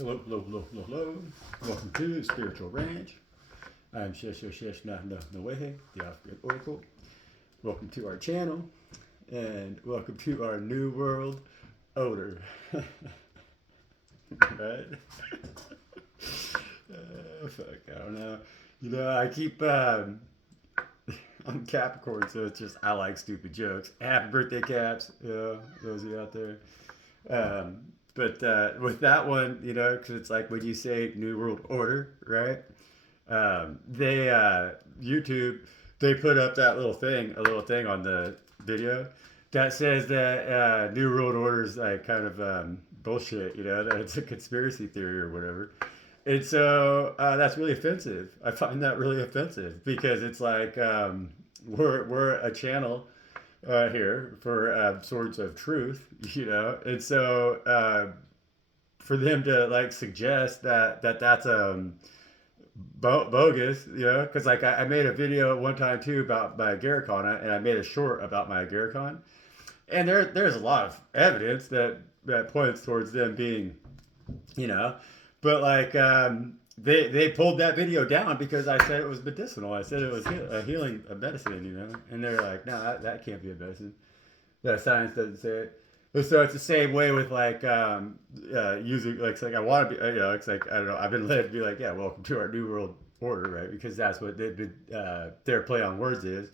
Hello, hello, hello, hello, hello. Welcome to Spiritual Ranch. I'm Shesh Na Nawehe, the Osprey Oracle. Welcome to our channel, and welcome to our New World Order. Right? Fuck, I don't know. I keep, I'm Capricorn, so it's just, I like stupid jokes. Happy birthday, Caps. Those of you out there. But with that one, because it's like when you say New World Order, right? They YouTube, they put up that a little thing on the video that says that New World Order is like kind of bullshit, that it's a conspiracy theory or whatever. And so that's really offensive. I find that really offensive because it's like we're a channel here for Swords of Truth, and so for them to like suggest that's bogus, because like I made a video one time too about my Agaricon, and I made a short about my Agaricon, and there's a lot of evidence that points towards them being, you know, but like they pulled that video down because I said it was medicinal. I said it was a healing a medicine, and they're like, no, that can't be a medicine. That science doesn't say it. But so it's the same way with like using like it's like I want to be it's like I don't know, I've been led to be like, yeah, welcome to our New World Order, right? Because that's what their play on words is.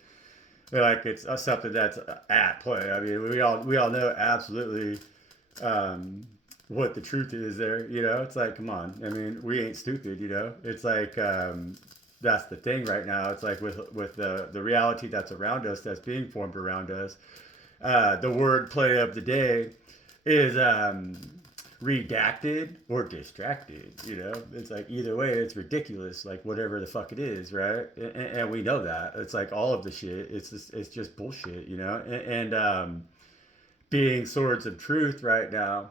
They're like it's something that's at play. I mean, we all know absolutely what the truth is there. It's like, come on. I mean, we ain't stupid. It's like that's the thing right now. It's like with the reality that's around us, that's being formed around us. The word play of the day is redacted or distracted. It's like either way, it's ridiculous. Like whatever the fuck it is, right? And we know that it's like all of the shit. It's just bullshit, and being swords of truth right now.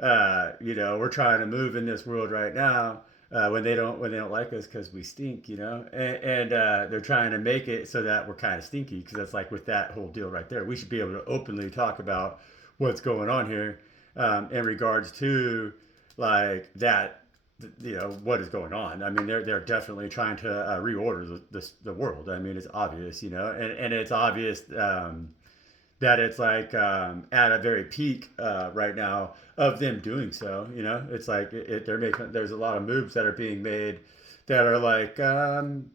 We're trying to move in this world right now. When they don't like us because we stink, and they're trying to make it so that we're kind of stinky, because that's like with that whole deal right there. We should be able to openly talk about what's going on here in regards to like that, what is going on. I mean, they're definitely trying to reorder the world. I mean, it's obvious, and it's obvious. That it's like at a very peak right now of them doing so. It's like they're making. There's a lot of moves that are being made that are like, come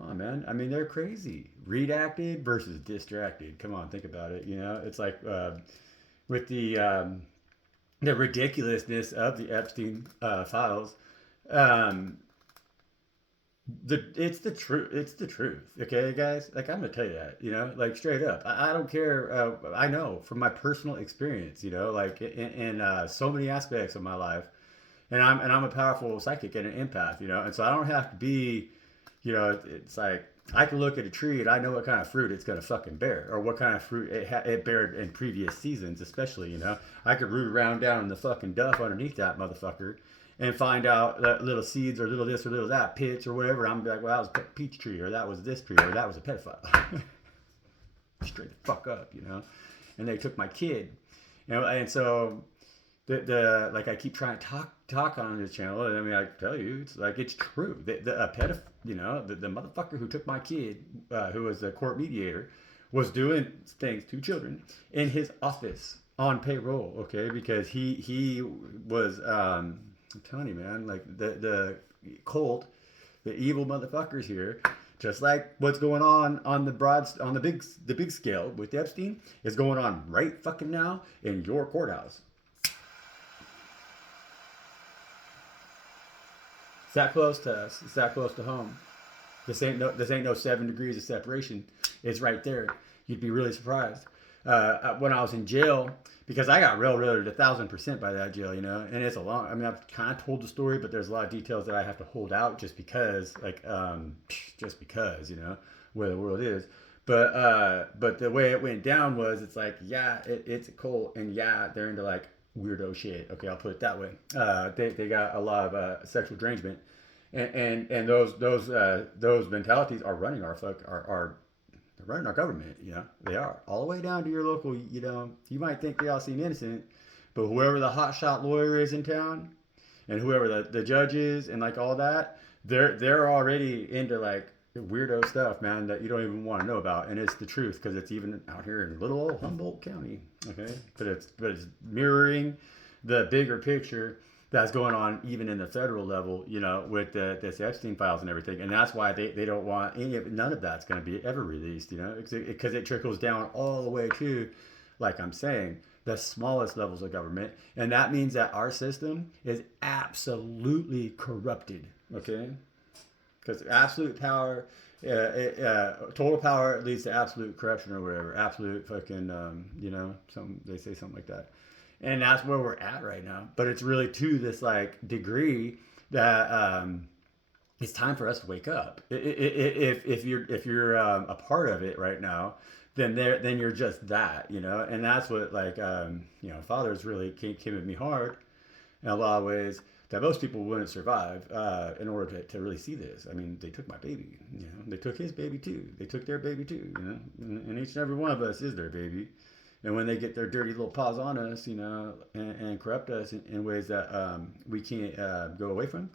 on, man. I mean, they're crazy. Redacted versus distracted. Come on, think about it. It's like with the ridiculousness of the Epstein files. Um, it's the truth. It's the truth. Okay, guys. Like I'm gonna tell you that. Like straight up. I don't care. I know from my personal experience. Like in so many aspects of my life, and I'm a powerful psychic and an empath. And so I don't have to be. It's like I can look at a tree and I know what kind of fruit it's gonna fucking bear, or what kind of fruit it bared in previous seasons, especially. I could root around down in the fucking duff underneath that motherfucker and find out that little seeds or little this or little that pitch or whatever. I'm like, well, that was a peach tree, or that was this tree, or that was a pedophile. Straight the fuck up, And they took my kid, and so the like I keep trying to talk on this channel, and I mean I tell you, it's like it's true. The the motherfucker who took my kid, who was the court mediator, was doing things to children in his office on payroll, okay, because he was. I'm telling you, man, like the cult, the evil motherfuckers here, just like what's going on the big scale with Epstein, is going on right fucking now in your courthouse. It's that close to us. It's that close to home. This ain't no 7 degrees of separation. It's right there. You'd be really surprised. When I was in jail, because I got railroaded 1,000% by that jail, and it's a long. I mean, I've kind of told the story, but there's a lot of details that I have to hold out just because, where the world is. But the way it went down was, it's like, yeah, it's a cult, and yeah, they're into like weirdo shit. Okay, I'll put it that way. They got a lot of sexual derangement, and those mentalities are running our they're running our government. They are all the way down to your local. You might think they all seem innocent, but whoever the hotshot lawyer is in town, and whoever the judge is and like all that, they're already into like weirdo stuff, man, that you don't even want to know about, and it's the truth because it's even out here in little old Humboldt County, okay? But it's mirroring the bigger picture that's going on even in the federal level, you know, with this Epstein files and everything, and that's why they don't want none of that's going to be ever released, you know, because it trickles down all the way to, like I'm saying, the smallest levels of government, and that means that our system is absolutely corrupted, okay? Because absolute power, total power leads to absolute corruption or whatever. Absolute fucking, you know, they say something like that, and that's where we're at right now. But it's really to this like degree that it's time for us to wake up. If you're a part of it right now, then you're just that, you know, and that's what like you know, fathers really came at me hard in a lot of ways that most people wouldn't survive in order to really see this. I mean, they took my baby, you know, they took his baby too, they took their baby too, you know, and each and every one of us is their baby. And when they get their dirty little paws on us, you know, and corrupt us in ways that we can't go away from,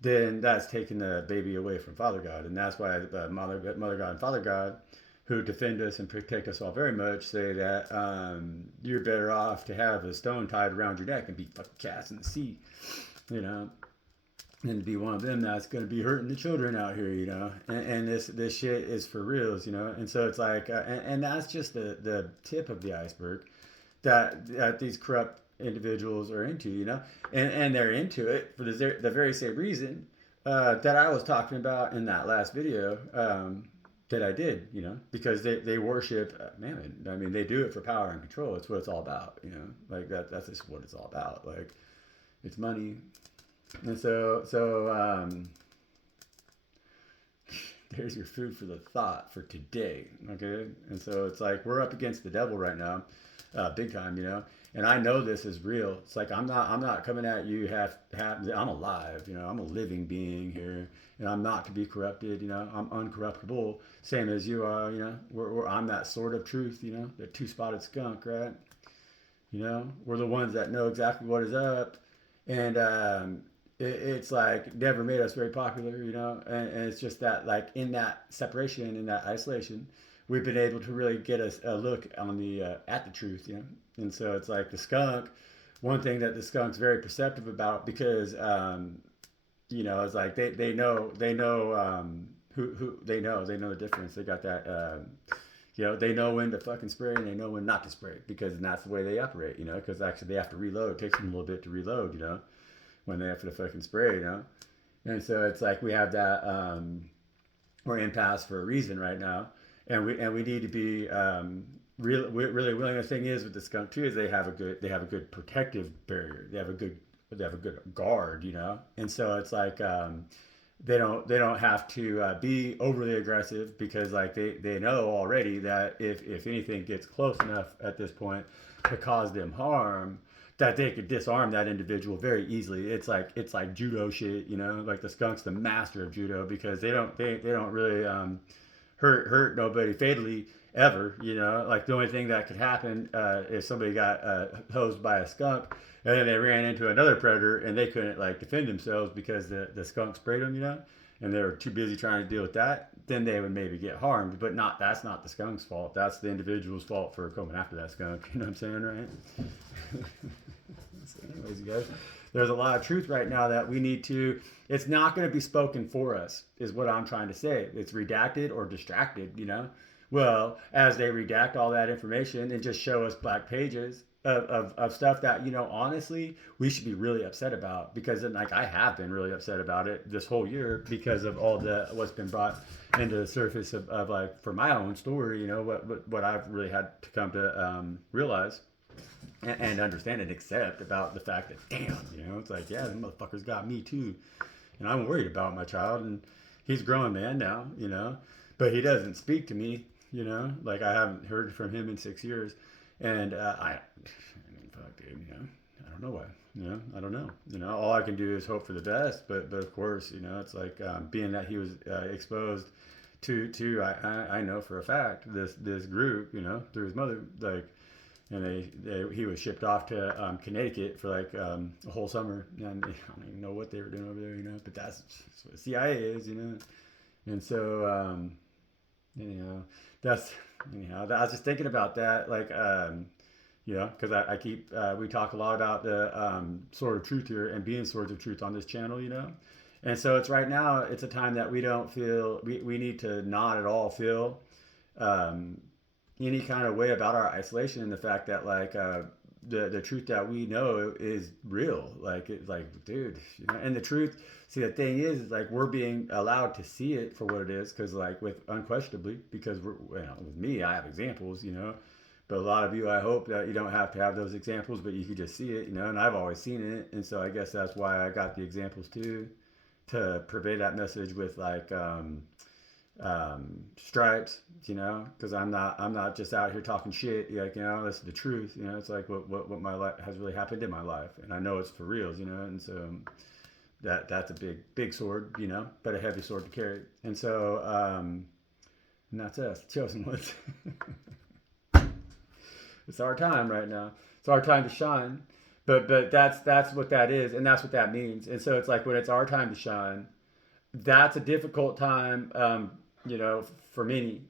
then that's taking the baby away from Father God. And that's why Mother God and Father God, who defend us and protect us all very much, say that you're better off to have a stone tied around your neck and be fucking cast in the sea, you know, and to be one of them that's going to be hurting the children out here, you know, and this shit is for reals, you know, and so it's like, and that's just the tip of the iceberg that these corrupt individuals are into, you know, and they're into it for the very same reason that I was talking about in that last video that I did, you know, because they worship mammon. I mean, they do it for power and control. It's what it's all about, you know, like that's just what it's all about. Like, it's money. And so there's your food for the thought for today, okay? And so it's like we're up against the devil right now, big time, you know. And I know this is real. It's like I'm not coming at you I'm alive, you know. I'm a living being here, and I'm not to be corrupted, you know. I'm uncorruptible, same as you are, you know. I'm that sword of truth, you know, the two-spotted skunk, right? You know, we're the ones that know exactly what is up, and it's like never made us very popular, you know, and it's just that like in that separation, in that isolation, we've been able to really get a look on the at the truth, you know. And so it's like the skunk, one thing that the skunk's very perceptive about, because you know, it's like they know who they know the difference. They got that you know, they know when to fucking spray and they know when not to spray, because that's the way they operate, you know, because actually they have to reload. It takes them a little bit to reload, you know, when they have to fucking spray, you know. And so it's like we have that we're impasse for a reason right now, and we need to be really willing. The thing is with the skunk too is they have a good protective barrier. They have a good guard, you know. And so it's like they don't have to be overly aggressive, because like they know already that if anything gets close enough at this point to cause them harm, that they could disarm that individual very easily. It's like judo shit, you know. Like the skunk's the master of judo, because they don't really hurt nobody fatally ever, you know. Like the only thing that could happen if somebody got hosed by a skunk and then they ran into another predator and they couldn't like defend themselves because the skunk sprayed them, you know, and they were too busy trying to deal with that, then they would maybe get harmed. But that's not the skunk's fault. That's the individual's fault for coming after that skunk. You know what I'm saying, right? So anyways, you guys, there's a lot of truth right now that we need to, it's not going to be spoken for us, is what I'm trying to say. It's redacted or distracted, you know. Well, as they redact all that information and just show us black pages of stuff that, you know, honestly, we should be really upset about, because then, like, I have been really upset about it this whole year because of all what's been brought into the surface of like, for my own story, you know, what I've really had to come to realize and understand and accept about the fact that, damn, you know, it's like, yeah, the motherfuckers got me too, and I'm worried about my child, and he's a grown man now, you know, but he doesn't speak to me, you know, like I haven't heard from him in 6 years, and I mean, fuck, dude, you know, I don't know why, you know, I don't know, you know, all I can do is hope for the best, but of course, you know, it's like being that he was exposed to I know for a fact this group, you know, through his mother, like, and he was shipped off to Connecticut for like a whole summer, and I don't even know what they were doing over there, but that's what the CIA is, and so anyhow, that's anyhow. I was just thinking about that, like because I keep we talk a lot about the sword of truth here and being swords of truth on this channel, and so it's right now. It's a time that we don't feel we need to not at all feel any kind of way about our isolation and the fact that like the truth that we know is real. Like it's like, dude, and the truth. See, the thing is like we're being allowed to see it for what it is, because like unquestionably, because with me, I have examples, but a lot of you, I hope that you don't have to have those examples, but you can just see it, and I've always seen it, and so I guess that's why I got the examples too, to purvey that message with like stripes, because I'm not just out here talking shit, like, that's the truth, it's like what my life has really happened in my life, and I know it's for reals, and so that's a big sword, but a heavy sword to carry, and so and that's us, chosen ones. It's our time right now. It's our time to shine. But that's what that is, and that's what that means. And so it's like when it's our time to shine, that's a difficult time, for many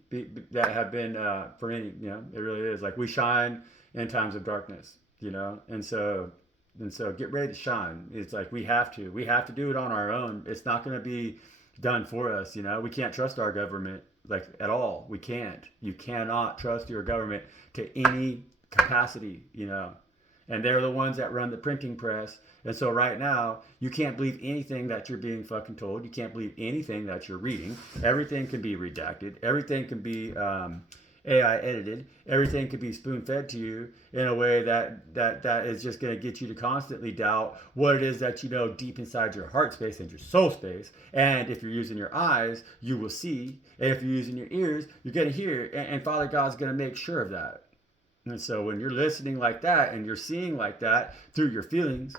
that have been for many, it really is. Like we shine in times of darkness, and so get ready to shine. It's like we have to do it on our own. It's not going to be done for us. We can't trust our government like at all. We can't. You cannot trust your government to any capacity, and they're the ones that run the printing press. And so right now, you can't believe anything that you're being fucking told. You can't believe anything that you're reading. Everything can be redacted. Everything can be AI edited. Everything can be spoon fed to you in a way that is just going to get you to constantly doubt what it is that you know deep inside your heart space and your soul space. And if you're using your eyes, you will see. And if you're using your ears, you're going to hear. And Father God's going to make sure of that. And so when you're listening like that and you're seeing like that through your feelings,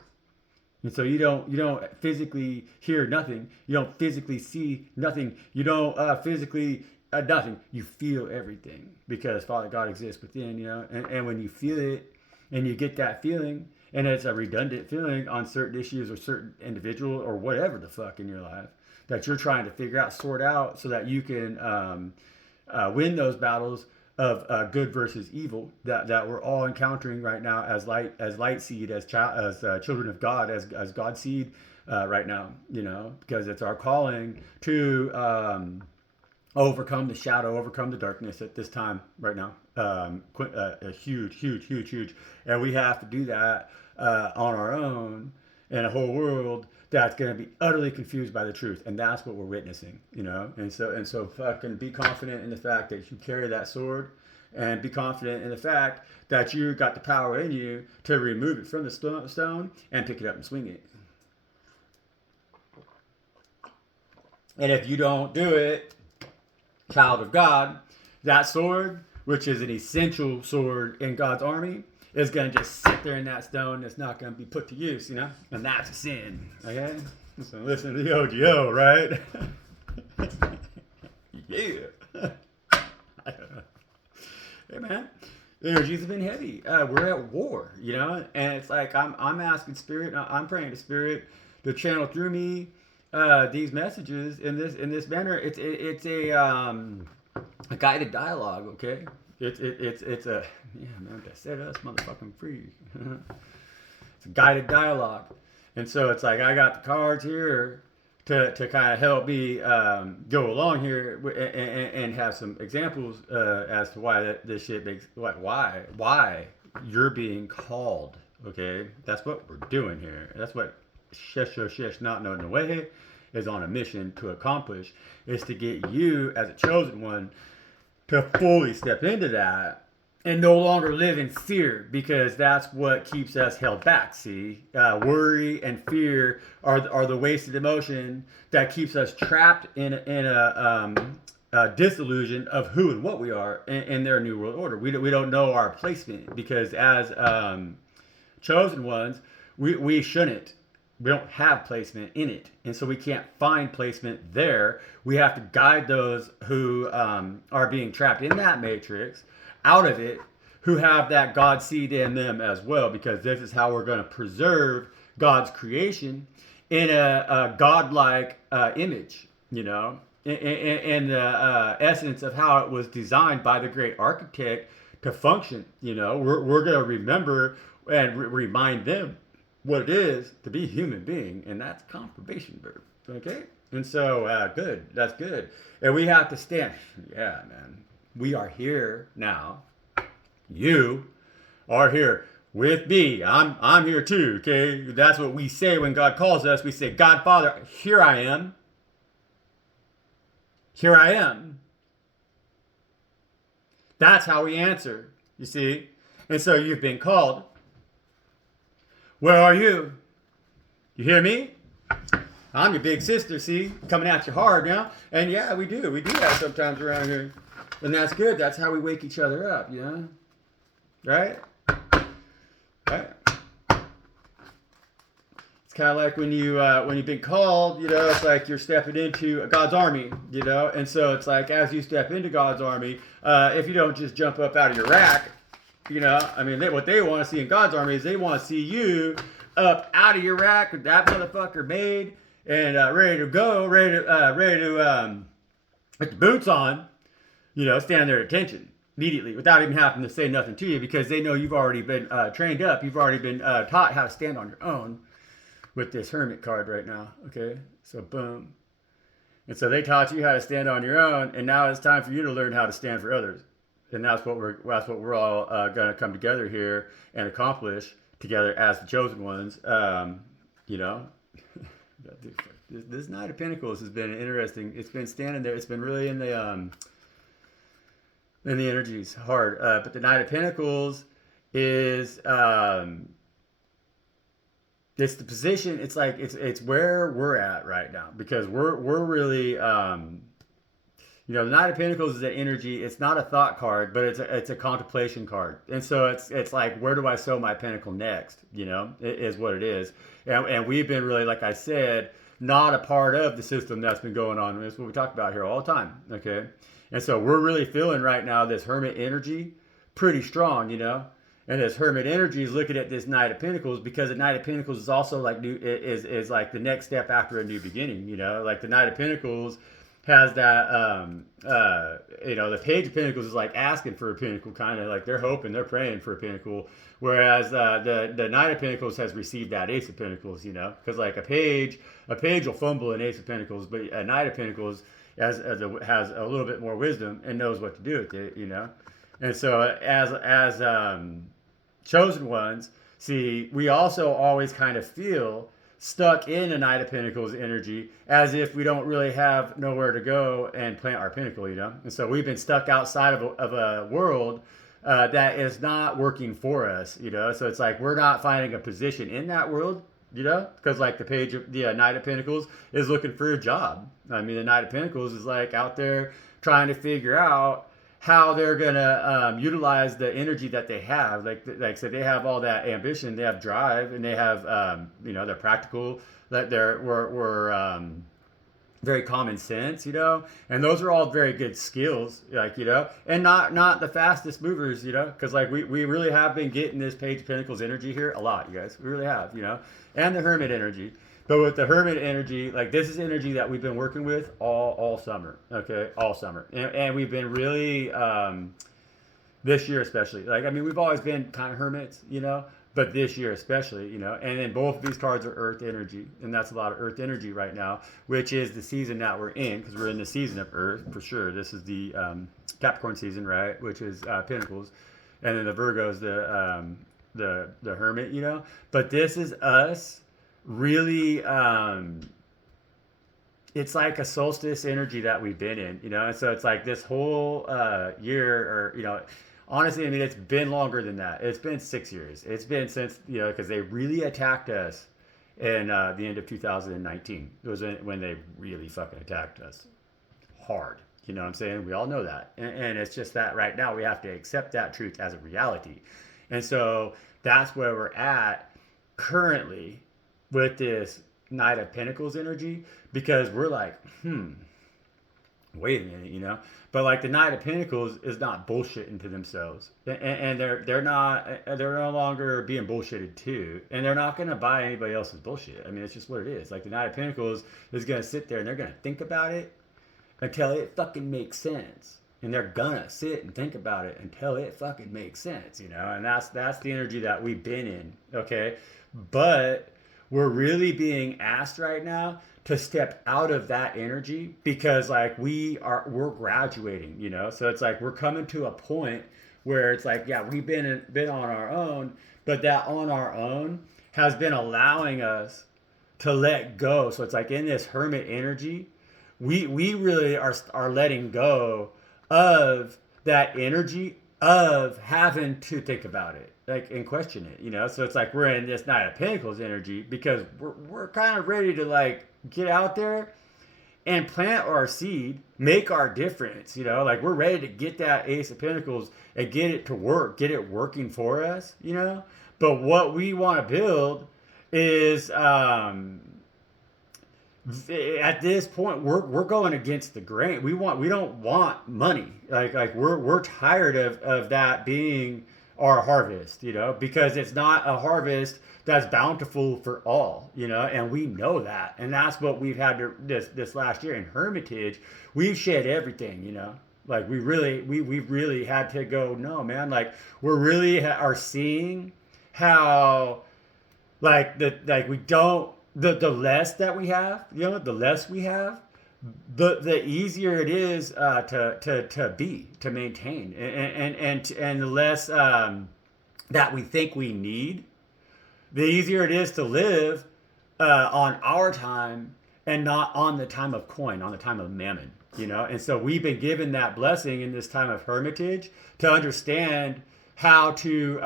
and so you don't physically hear nothing, you don't physically see nothing, you don't physically nothing, you feel everything, because Father God exists within, and when you feel it and you get that feeling, and it's a redundant feeling on certain issues or certain individual or whatever the fuck in your life that you're trying to figure out, sort out, so that you can win those battles of good versus evil that we're all encountering right now as light seed, as children of God, as God seed right now, because it's our calling to overcome the shadow, overcome the darkness at this time right now. A huge, and we have to do that on our own in a whole world that's going to be utterly confused by the truth, and that's what we're witnessing, and so fucking be confident in the fact that you carry that sword, and be confident in the fact that you got the power in you to remove it from the stone and pick it up and swing it. And if you don't do it, child of God, that sword, which is an essential sword in God's army, is going to just sit there in that stone. It's not going to be put to use, and that's a sin. Okay? So listen to the OGO, right? Yeah. Hey, man. The energies have been heavy. We're at war, and it's like I'm asking Spirit, I'm praying to Spirit to channel through me these messages in this manner. It's a guided dialogue, okay? It's a man, that set us motherfucking free. It's a guided dialogue, and so it's like I got the cards here to kind of help me go along here and have some examples as to why this shit makes why you're being called. Okay, that's what we're doing here. That's what Shesh not knowing the way is on a mission to accomplish, is to get you as a chosen one to fully step into that and no longer live in fear, because that's what keeps us held back. See, worry and fear are the wasted emotion that keeps us trapped in a disillusion of who and what we are in their new world order. We don't know our placement, because as chosen ones, we shouldn't. We don't have placement in it, and so we can't find placement there. We have to guide those who are being trapped in that matrix out of it, who have that God seed in them as well, because this is how we're going to preserve God's creation in a godlike image, you know, in the essence of how it was designed by the great architect to function. You know, we're going to remember and remind them what it is to be a human being, and that's confirmation verb. Okay? And so, good. That's good. And we have to stand. Yeah, man. We are here now. You are here with me. I'm here too, okay? That's what we say when God calls us. We say, God, Father, here I am. Here I am. That's how we answer, you see? And so you've been called. Where are you? You hear me? I'm your big sister, see? Coming at you hard now. And yeah, we do. We do that sometimes around here. And that's good. That's how we wake each other up, you know? Right? Right? It's kind of like when you've been called, you know, it's like you're stepping into God's army, you know? And so it's like as you step into God's army, if you don't just jump up out of your rack, you know, I mean, what they want to see in God's army is they want to see you up out of your rack with that motherfucker made and ready to go, ready to with the boots on, you know, stand their attention immediately without even having to say nothing to you, because they know you've already been trained up. You've already been taught how to stand on your own with this hermit card right now. Okay, so boom. And so they taught you how to stand on your own, and now it's time for you to learn how to stand for others. And that's what we're all going to come together here and accomplish together as the chosen ones. You know, this Knight of Pentacles has been interesting. It's been standing there. It's been really in the energies hard. But the Knight of Pentacles is it's the position. It's like it's where we're at right now, because we're really. You know, the Knight of Pentacles is an energy. It's not a thought card, but it's a contemplation card. And so it's like, where do I sow my pentacle next? You know, it is what it is. And we've been really, like I said, not a part of the system that's been going on. That's what we talk about here all the time. Okay. And so we're really feeling right now this Hermit energy pretty strong, you know. And this Hermit energy is looking at this Knight of Pentacles, because the Knight of Pentacles is also like is like the next step after a new beginning, you know. Like the Knight of Pentacles has that, you know, the Page of Pentacles is like asking for a pentacle, kind of like they're hoping, they're praying for a pentacle, whereas the Knight of Pentacles has received that Ace of Pentacles, you know, because like a page will fumble an Ace of Pentacles, but a Knight of Pentacles has a little bit more wisdom and knows what to do with it, you know. And so as chosen ones, see, we also always kind of feel stuck in a Knight of Pentacles energy, as if we don't really have nowhere to go and plant our pinnacle, you know. And so we've been stuck outside of a world that is not working for us, you know. So it's like we're not finding a position in that world, you know, because like the Knight of Pentacles is looking for a job. I mean, the Knight of Pentacles is like out there trying to figure out how they're gonna utilize the energy that they have. Like so they have all that ambition, they have drive, and they have you know, they're practical, that we're very common sense, you know, and those are all very good skills, like, you know, and not the fastest movers, you know, because like we really have been getting this Page of Pentacles energy here a lot, you guys. We really have, you know, and the Hermit energy. But with the Hermit energy, like this is energy that we've been working with all summer, okay, all summer, and we've been really this year especially. Like, I mean, we've always been kind of hermits, you know, but this year especially, you know. And then both of these cards are Earth energy, and that's a lot of Earth energy right now, which is the season that we're in, because we're in the season of Earth for sure. This is the Capricorn season, right, which is Pentacles, and then the Virgo's the Hermit, you know. But this is us. Really, it's like a solstice energy that we've been in, you know. And so it's like this whole year, or, you know, honestly, I mean, it's been longer than that. It's been 6 years. It's been since, you know, because they really attacked us in the end of 2019. It was when they really fucking attacked us hard. You know what I'm saying? We all know that. And it's just that right now we have to accept that truth as a reality. And so that's where we're at currently with this Knight of Pentacles energy, because we're like, wait a minute, you know. But like the Knight of Pentacles is not bullshitting to themselves, and they're no longer being bullshitted to, and they're not gonna buy anybody else's bullshit. I mean, it's just what it is. Like the Knight of Pentacles is gonna sit there and they're gonna think about it until it fucking makes sense, and they're gonna sit and think about it until it fucking makes sense, you know. And that's the energy that we've been in, okay. But we're really being asked right now to step out of that energy because like we're graduating, you know. So it's like we're coming to a point where it's like, yeah, we've been on our own, but that on our own has been allowing us to let go. So it's like in this hermit energy, we really are letting go of that energy of having to think about it, like, and question it, you know. So it's like we're in this Knight of Pentacles energy because we're kind of ready to like get out there and plant our seed, make our difference, you know. Like we're ready to get that Ace of Pentacles and get it to work, get it working for us, you know. But what we want to build is at this point we're going against the grain. We don't want money. Like we're tired of that being our harvest, you know, because it's not a harvest that's bountiful for all, you know, and we know that. And that's what we've had this last year in Hermitage. We've shed everything, you know. Like we've really had to go, no man, like we're really are seeing how like we don't, the less that we have, you know, the less we have, the easier it is to maintain, and the less that we think we need, the easier it is to live on our time and not on the time of coin, on the time of mammon, you know. And so we've been given that blessing in this time of hermitage to understand how to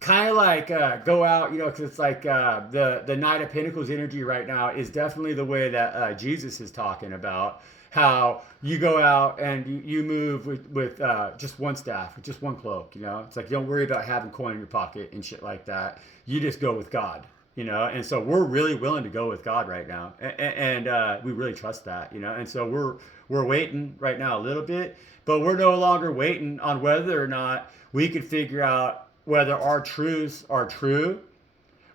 kind of like go out, you know, because it's like the Knight of Pentacles energy right now is definitely the way that Jesus is talking about how you go out and you move with just one staff, with just one cloak, you know. It's like you don't worry about having coin in your pocket and shit like that. You just go with God, you know. And so we're really willing to go with God right now, and we really trust that, you know. And so we're waiting right now a little bit, but we're no longer waiting on whether or not we could figure out whether our truths are true,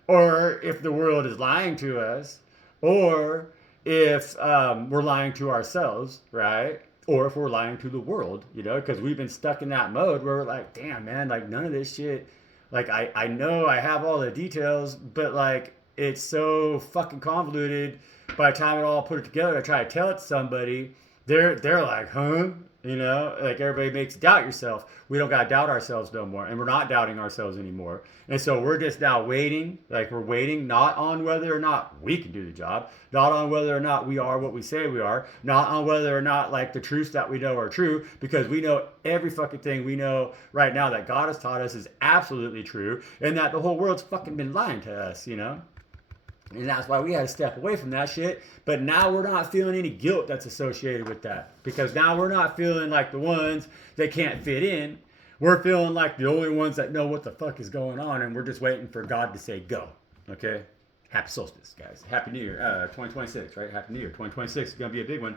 or if the world is lying to us, or if we're lying to ourselves, right? Or if we're lying to the world, you know, because we've been stuck in that mode where we're like, damn, man, like none of this shit, like I know I have all the details, but like it's so fucking convoluted. By the time it all put it together, I try to tell it to somebody, they're like, huh? You know, like everybody makes doubt yourself. We don't got to doubt ourselves no more. And we're not doubting ourselves anymore. And so we're just now waiting. Like we're waiting not on whether or not we can do the job. Not on whether or not we are what we say we are. Not on whether or not like the truths that we know are true. Because we know every fucking thing we know right now that God has taught us is absolutely true. And that the whole world's fucking been lying to us, you know. And that's why we had to step away from that shit. But now we're not feeling any guilt that's associated with that. Because now we're not feeling like the ones that can't fit in. We're feeling like the only ones that know what the fuck is going on. And we're just waiting for God to say go. Okay? Happy solstice, guys. Happy New Year. 2026, right? Happy New Year. 2026 is going to be a big one.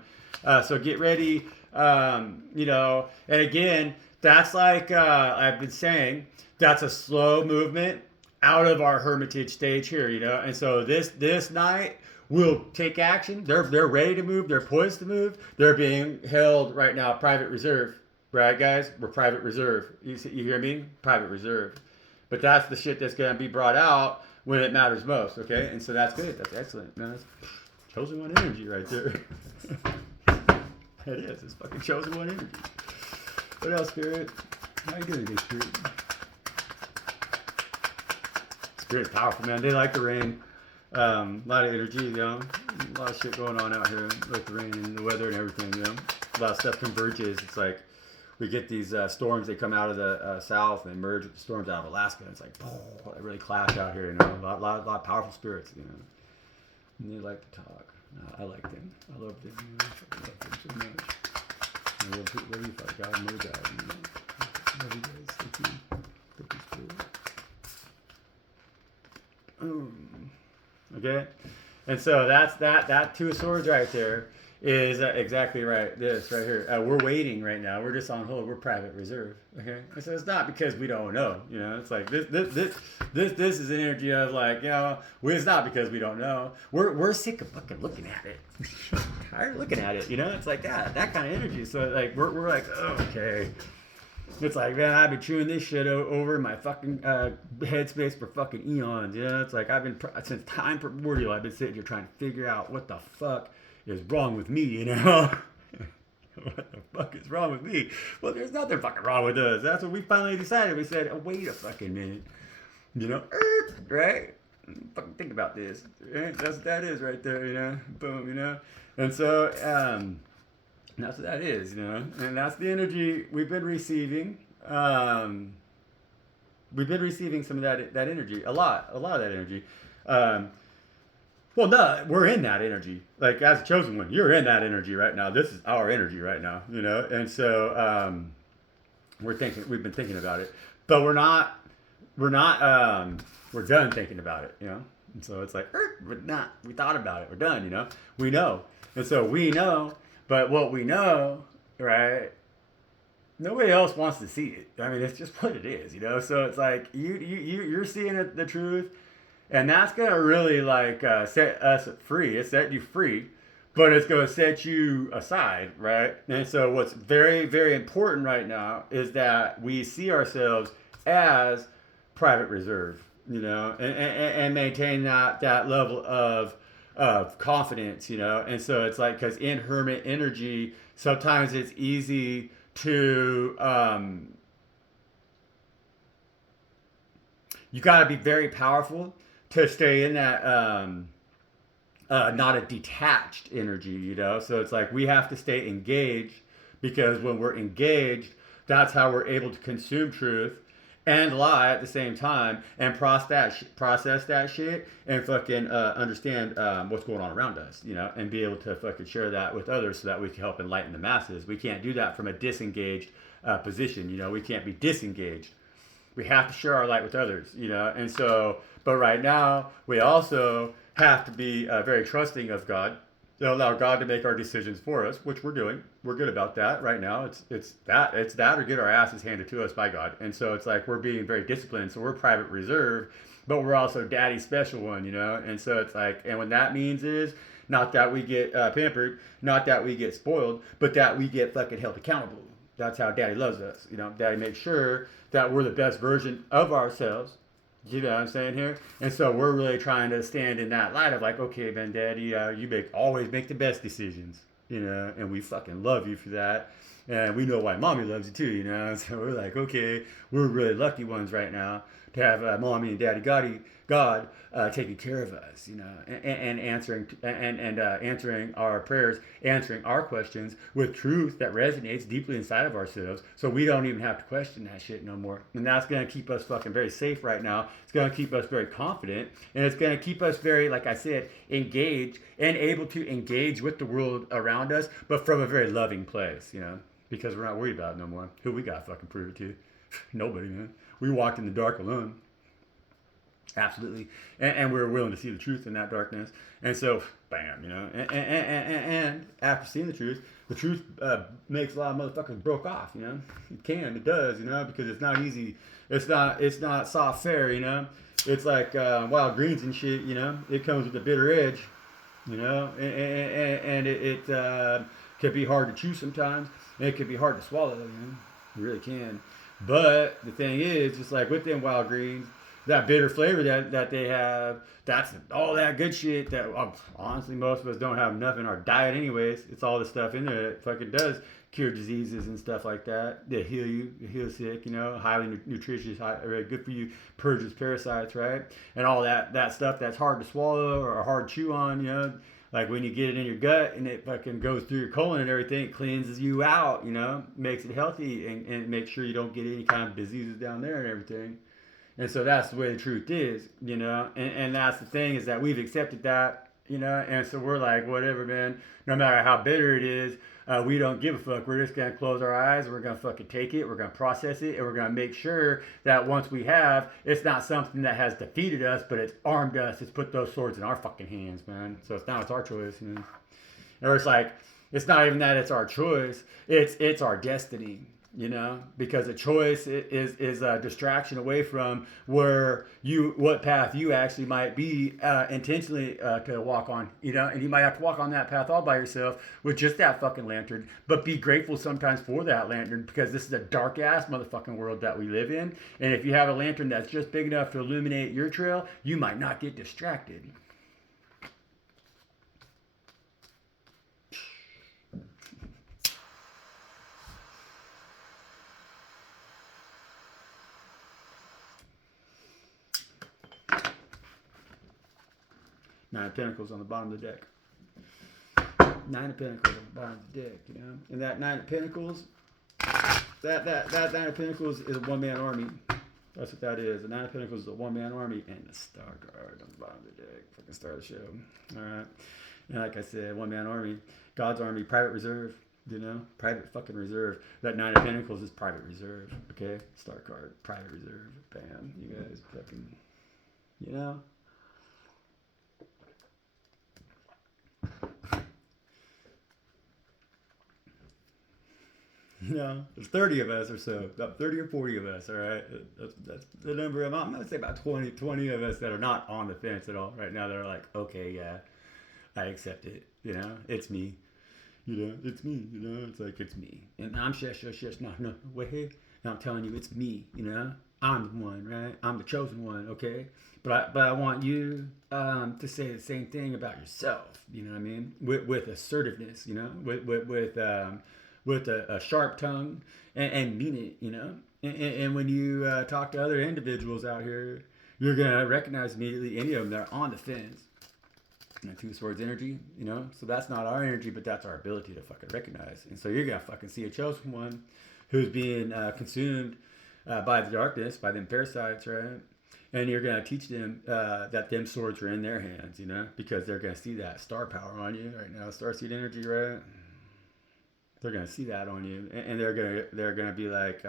So get ready. You know, and again, that's like I've been saying, that's a slow movement out of our hermitage stage here, you know. And so this night will take action. They're ready to move. They're poised to move. They're being held right now private reserve, right, guys? We're private reserve. You hear me? Private reserve. But that's the shit that's going to be brought out when it matters most, okay? And so that's good. That's excellent. Man, that's chosen one energy right there. It is. It's fucking chosen one energy. What else, Spirit? How you doing today, Spirit? Spirit's powerful, man. They like the rain. A lot of energy, you know. A lot of shit going on out here with the rain and the weather and everything, you know. A lot of stuff converges. It's like we get these storms. They come out of the south and merge with the storms out of Alaska. It's like, oh, they really clash out here, you know. A lot of powerful spirits, you know. And they like to talk. I like them. I love them, you know. I love them so much. I love you, Father God, Mother God, you know. I love you guys. Thank you. Thank you, Spirit. Okay, and so that's that Two of Swords right there. is exactly right. This right here. We're waiting right now. We're just on hold. We're private reserve. Okay. And so it's not because we don't know. You know, it's like this is an energy of like, you know, it's not because we don't know. We're sick of fucking looking at it. Tired of looking at it. You know, it's like that kind of energy. So like we're like, oh, okay. It's like, man, I've been chewing this shit over my fucking headspace for fucking eons. You know, it's like I've been since time primordial. I've been sitting here trying to figure out what the fuck is wrong with me, you know? What the fuck is wrong with me? Well, there's nothing fucking wrong with us. That's what we finally decided. We said, oh, wait a fucking minute. You know? Right? Fucking think about this. Right? That's what that is right there, you know? Boom, you know? And so, that's what that is, you know? And that's the energy we've been receiving. We've been receiving some of that energy. A lot of that energy. Well, no, we're in that energy. Like, as a chosen one, you're in that energy right now. This is our energy right now, you know? And so, we've been thinking about it. But we're done thinking about it, you know? And so it's like, we thought about it. We're done, you know? We know. And so we know, but what we know, right? Nobody else wants to see it. I mean, it's just what it is, you know? So it's like, you're seeing the truth. And that's going to really like set us free. It set you free, but it's going to set you aside, right? And so what's very, very important right now is that we see ourselves as private reserve, you know, and maintain that level of confidence, you know. And so it's like, because in hermit energy, sometimes it's easy to, you got to be very powerful to stay in that not a detached energy, you know. So it's like we have to stay engaged, because when we're engaged, that's how we're able to consume truth and lie at the same time, and process that shit and fucking understand what's going on around us, you know, and be able to fucking share that with others so that we can help enlighten the masses. We can't do that from a disengaged position, you know. We can't be disengaged. We have to share our light with others, you know. And so, but right now, we also have to be very trusting of God, to allow God to make our decisions for us, which we're doing. We're good about that right now. It's that or get our asses handed to us by God. And so it's like we're being very disciplined. So we're private reserve, but we're also daddy special one, you know. And so it's like, and what that means is not that we get pampered, not that we get spoiled, but that we get fucking held accountable. That's how daddy loves us, you know. Daddy makes sure that we're the best version of ourselves. You know what I'm saying here? And so we're really trying to stand in that light of like, okay, man, daddy, you always make the best decisions, you know, and we fucking love you for that. And we know why mommy loves you too, you know. So we're like, okay, we're really lucky ones right now to have mommy and daddy God taking care of us, you know, and answering answering our prayers, answering our questions with truth that resonates deeply inside of ourselves, so we don't even have to question that shit no more. And that's gonna keep us fucking very safe right now. It's gonna keep us very confident, and it's gonna keep us very, like I said, engaged and able to engage with the world around us, but from a very loving place, you know, because we're not worried about it no more. Who we got fucking prove it to? Nobody, man. We walked in the dark alone. Absolutely. And we were willing to see the truth in that darkness. And so, bam, you know. And after seeing the truth makes a lot of motherfuckers broke off, you know. It does, you know, because it's not easy. It's not soft fare, you know. It's like wild greens and shit, you know. It comes with a bitter edge, you know. And it can be hard to chew sometimes. And it can be hard to swallow, you know. It really can. But the thing is, just like with them wild greens, that bitter flavor that they have, that's all that good shit that honestly most of us don't have enough in our diet anyways. It's all the stuff in there that fucking does cure diseases and stuff like that. They heal you, heal sick, you know, highly nutritious, good for you, purges parasites, right? And all that stuff that's hard to swallow or hard to chew on, you know. Like when you get it in your gut and it fucking goes through your colon and everything, it cleanses you out, you know, makes it healthy and makes sure you don't get any kind of diseases down there and everything. And so that's the way the truth is, you know, and that's the thing, is that we've accepted that, you know, and so we're like, whatever, man, no matter how bitter it is, we don't give a fuck. We're just going to close our eyes. We're going to fucking take it. We're going to process it. And we're going to make sure that once we have, it's not something that has defeated us, but it's armed us. It's put those swords in our fucking hands, man. So now it's our choice, you know? Or it's like, it's not even that it's our choice, it's our destiny, you know, because a choice is a distraction away from where you, what path you actually might be intentionally to walk on, you know, and you might have to walk on that path all by yourself with just that fucking lantern, but be grateful sometimes for that lantern, because this is a dark ass motherfucking world that we live in, and if you have a lantern that's just big enough to illuminate your trail, you might not get distracted. 9 of Pentacles on the bottom of the deck. 9 of Pentacles on the bottom of the deck, you know? And that 9 of Pentacles, that 9 of Pentacles is a one-man army. That's what that is. The 9 of Pentacles is a one-man army, and the Star card on the bottom of the deck. Fucking start the show. All right. And like I said, one-man army. God's army, private reserve. You know? Private fucking reserve. That 9 of Pentacles is private reserve. Okay? Star card, private reserve. Bam. You guys fucking, you know? You know, there's 30 of us or so, about 30 or 40 of us, all right? That's the number of, I'm going to say about 20 of us that are not on the fence at all right now. They're like, okay, yeah, I accept it, you know? It's me, you know? It's me, you know? It's like, it's me. And I'm shush, no, wait, now I'm telling you, it's me, you know? I'm the one, right? I'm the chosen one, okay? But I want you to say the same thing about yourself, you know what I mean? With assertiveness, you know? With a sharp tongue and mean it, you know? And when you talk to other individuals out here, you're going to recognize immediately any of them that are on the fence. And 2 Swords energy, you know? So that's not our energy, but that's our ability to fucking recognize. And so you're going to fucking see a chosen one who's being consumed by the darkness, by them parasites, right? And you're going to teach them that them swords are in their hands, you know? Because they're going to see that star power on you right now, starseed energy, right? They're gonna see that on you, and they're gonna be like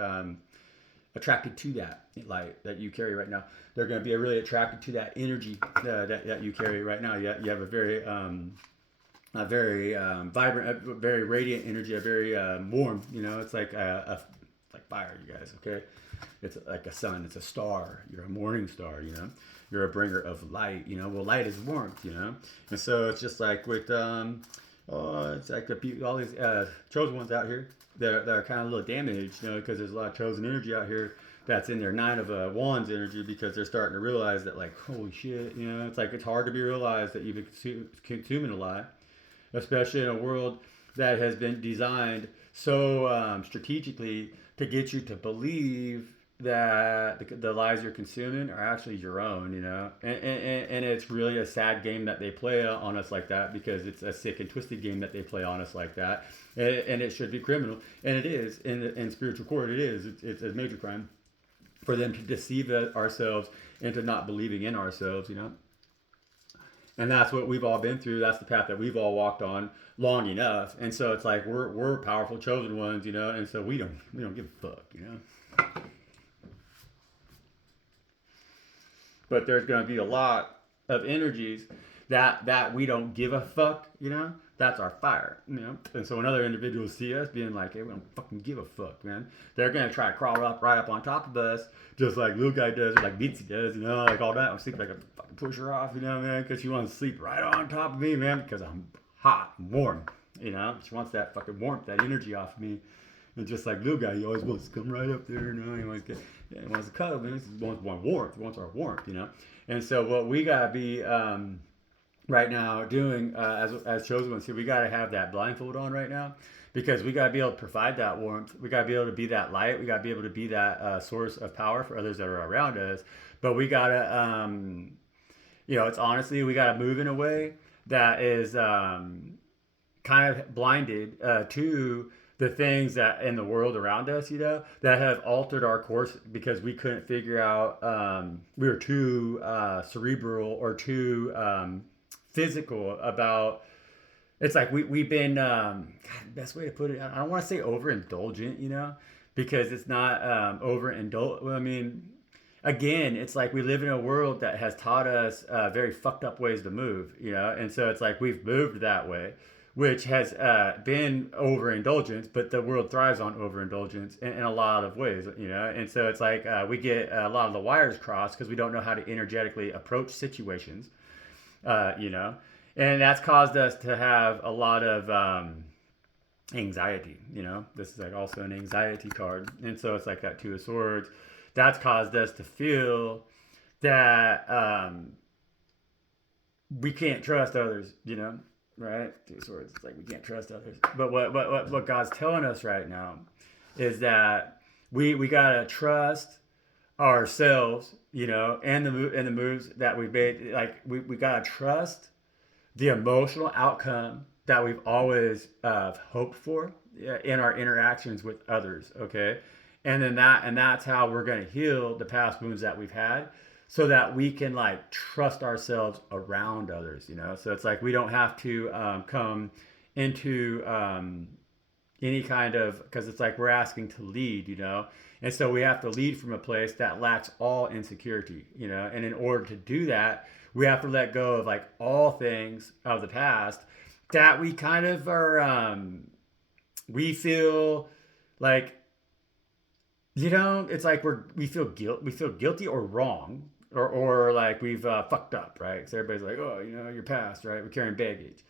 attracted to that light that you carry right now. They're gonna be really attracted to that energy that you carry right now. You have a very vibrant, a very radiant energy, a very warm. You know, it's like like fire, you guys. Okay, it's like a sun. It's a star. You're a morning star. You know, you're a bringer of light. You know, well, light is warmth. You know, and so it's just like with it's like all these chosen ones out here that are kind of a little damaged, you know, because there's a lot of chosen energy out here that's in their 9 of Wands energy, because they're starting to realize that, like, holy shit, you know, it's like it's hard to be realized that you've been consuming a lot, especially in a world that has been designed so strategically to get you to believe that the lies you're consuming are actually your own, you know, and it's really a sad game that they play on us like that, because it's a sick and twisted game that they play on us like that, and it should be criminal, and it is in spiritual court. It's a major crime for them to deceive ourselves into not believing in ourselves, you know. And that's what we've all been through. That's the path that we've all walked on long enough, and so it's like we're powerful chosen ones, you know, and so we don't give a fuck, you know. But there's going to be a lot of energies that we don't give a fuck, you know? That's our fire, you know? And so when other individuals see us being like, hey, we don't fucking give a fuck, man, they're going to try to crawl right up on top of us, just like Little Guy does, or like Bitsy does, you know, like all that. I'm sleeping like a fucking push her off, you know, man, because she wants to sleep right on top of me, man, because I'm hot and warm, you know? She wants that fucking warmth, that energy off of me. And just like Little Guy, he always wants to come right up there, you know, he wants to cuddle, man. He wants warmth. He wants our warmth, you know. And so what we gotta be right now doing as chosen ones here, we gotta have that blindfold on right now, because we gotta be able to provide that warmth. We gotta be able to be that light. We gotta be able to be that source of power for others that are around us. But we gotta, you know, it's honestly, we gotta move in a way that is kind of blinded to the things that in the world around us, you know, that have altered our course, because we couldn't figure out, we were too cerebral or too physical about, it's like we've been, God, best way to put it, I don't want to say overindulgent, you know, because it's not overindulgent. I mean, again, it's like we live in a world that has taught us very fucked up ways to move, you know, and so it's like we've moved that way. which has been overindulgence, but the world thrives on overindulgence in a lot of ways, you know. And so it's like we get a lot of the wires crossed because we don't know how to energetically approach situations, you know, and that's caused us to have a lot of anxiety. You know, this is like also an anxiety card, and so it's like that Two of Swords. That's caused us to feel that we can't trust others, you know, right? Two of Swords. It's like we can't trust others. But what God's telling us right now is that we gotta trust ourselves, you know, and the moves that we've made. Like we gotta trust the emotional outcome that we've always hoped for in our interactions with others. Okay, and that's how we're gonna heal the past wounds that we've had, so that we can like trust ourselves around others. You know, so it's like we don't have to come into any kind of, because it's like we're asking to lead, you know, and so we have to lead from a place that lacks all insecurity, you know, and in order to do that, we have to let go of like all things of the past that we kind of are we feel like, you know, it's like we feel guilty or wrong, or like we've fucked up, right? Because everybody's like, oh, you know, your past, right? We're carrying baggage.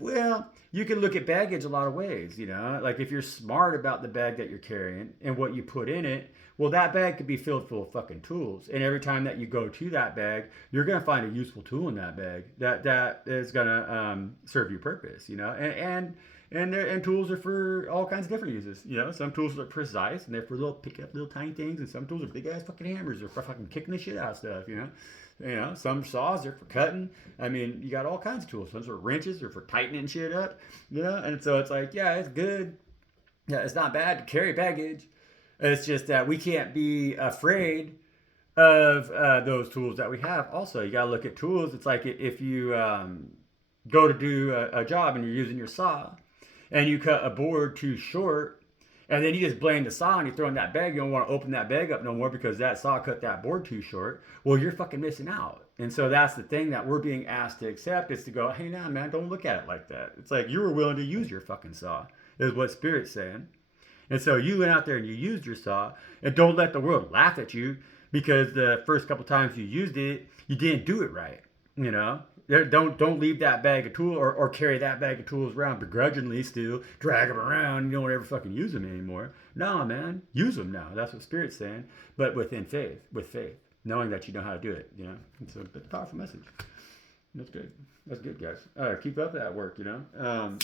Well, you can look at baggage a lot of ways, you know. Like if you're smart about the bag that you're carrying and what you put in it, well, that bag could be filled full of fucking tools. And every time that you go to that bag, you're gonna find a useful tool in that bag that is gonna serve your purpose, you know. And tools are for all kinds of different uses, you know. Some tools are precise and they're for little pick up little tiny things, and some tools are big ass fucking hammers. They're for fucking kicking the shit out of stuff, you know. You know, some saws are for cutting. I mean, you got all kinds of tools. Some are wrenches, they're for tightening shit up, you know. And so it's like, yeah, it's good. Yeah, it's not bad to carry baggage. It's just that we can't be afraid of those tools that we have. Also, you got to look at tools. It's like if you go to do a job and you're using your saw and you cut a board too short, and then you just blame the saw and you throw in that bag. You don't want to open that bag up no more because that saw cut that board too short. Well, you're fucking missing out. And so that's the thing that we're being asked to accept, is to go, hey, nah, man, don't look at it like that. It's like you were willing to use your fucking saw, is what Spirit's saying. And so you went out there and you used your saw, and don't let the world laugh at you because the first couple times you used it, you didn't do it right. You know, don't leave that bag of tools, or carry that bag of tools around begrudgingly, still drag them around. You don't ever fucking use them anymore. No, man, use them now. That's what Spirit's saying, but with faith, knowing that you know how to do it. You know, it's a powerful message. That's good. That's good, guys. All right, keep up that work. You know.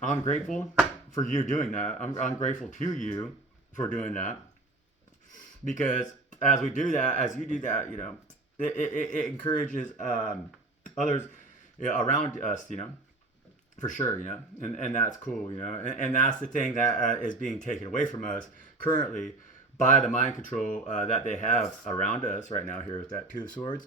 I'm grateful for you doing that. I'm grateful to you for doing that, because as we do that, as you do that, you know, it encourages others, you know, around us, you know, for sure, you know, and that's cool, you know, and that's the thing that is being taken away from us currently by the mind control that they have around us right now here with that Two of Swords.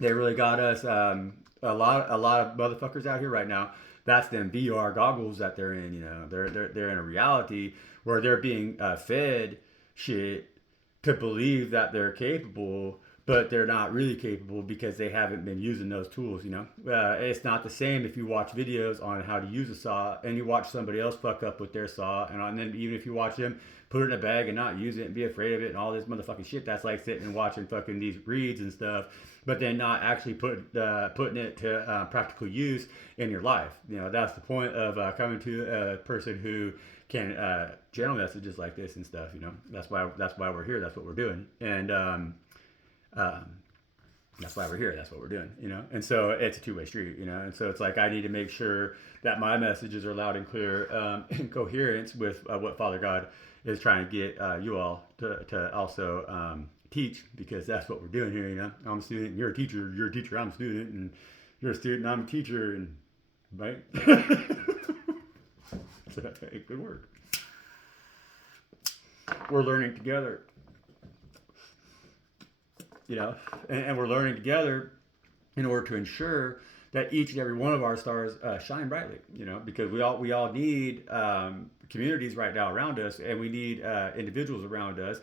They really got us a lot of motherfuckers out here right now. That's them VR goggles that they're in, you know. They're in a reality where they're being fed shit to believe that they're capable, but they're not really capable because they haven't been using those tools, you know. It's not the same if you watch videos on how to use a saw and you watch somebody else fuck up with their saw, and then even if you watch them put it in a bag and not use it and be afraid of it and all this motherfucking shit, that's like sitting and watching fucking these reads and stuff, but then not actually putting it to practical use in your life. You know, that's the point of coming to a person who can channel messages like this and stuff. You know, that's why we're here. That's what we're doing, and that's why we're here. That's what we're doing. You know, and so it's a two-way street. You know, and so it's like I need to make sure that my messages are loud and clear, in coherence with what Father God is trying to get you all to also teach, because that's what we're doing here. You know, I'm a student, you're a teacher, I'm a student, and you're a student, I'm a teacher, and right. So, hey, good work. We're learning together, you know, and we're learning together in order to ensure that each and every one of our stars shine brightly, you know, because we all need communities right now around us, and we need individuals around us,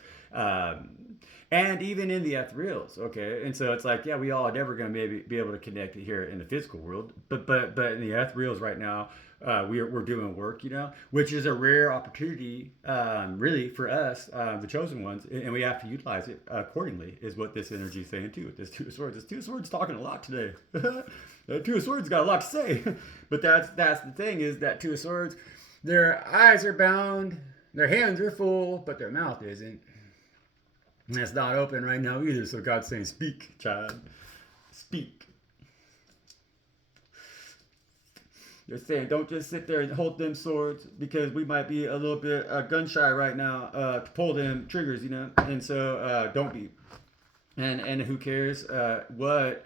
and even in the ethereals, okay? And so it's like, yeah, we all are never going to maybe be able to connect it here in the physical world, but in the ethereals right now, we're doing work, which is a rare opportunity, really, for us, the chosen ones, and we have to utilize it accordingly, is what this energy is saying too. This Two of Swords, this Two of Swords talking a lot today. The Two of Swords got a lot to say, but that's the thing, is that Two of Swords, their eyes are bound, their hands are full, but their mouth isn't. And that's not open right now either. So God's saying, speak, child. Speak. They're saying, don't just sit there and hold them swords, because we might be a little bit gun shy right now to pull them triggers, And so don't be. And who cares what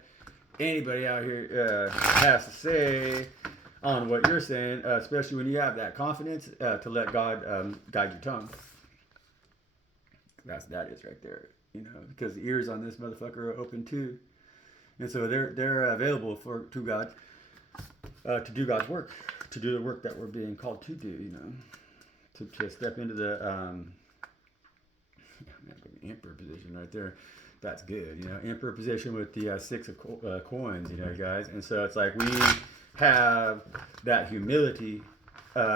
anybody out here has to say on what you're saying, especially when you have that confidence to let God guide your tongue. That is right there, because the ears on this motherfucker are open too, and so they're available to God, to do God's work, to do the work that we're being called to do, to step into the emperor position right there. That's good, emperor position with the 6 of coins, guys, and so it's like we have that humility